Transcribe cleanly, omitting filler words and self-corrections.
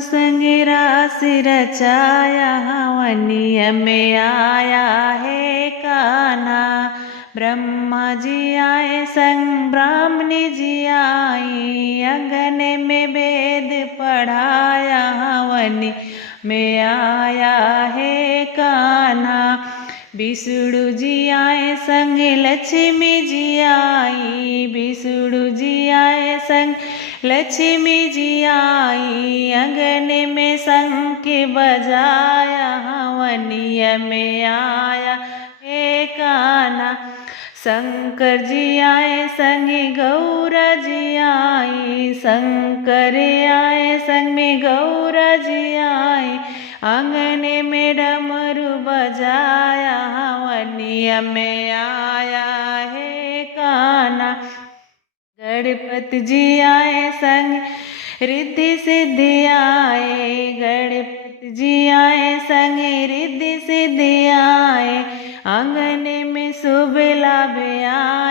संग रास रचाया, वनिय में आया है कान्हा। ब्रह्मा जी आए संग ब्राह्मणी जी आई, अंगने में वेद पढ़ाया, वनी में आया है कान्हा। विष्णु जी आए संग लक्ष्मी जी आई, विष्णु जी आए संग लक्ष्मी जी आई, अंगने में शंख बजाया, वनिय में आया हे कान्हा। शंकर जी आए संग गौरा जी आई, शंकर आए संग में गौरा जी आई, आंगने में डमरू बजाया, वनिय में आया है कान्हा। गणपति जी आए संग रिद्धि सिद्धि आए, गणपति जी आए संग रिद्धि सिद्धि आए, आंगने में शुभ लाभ आए।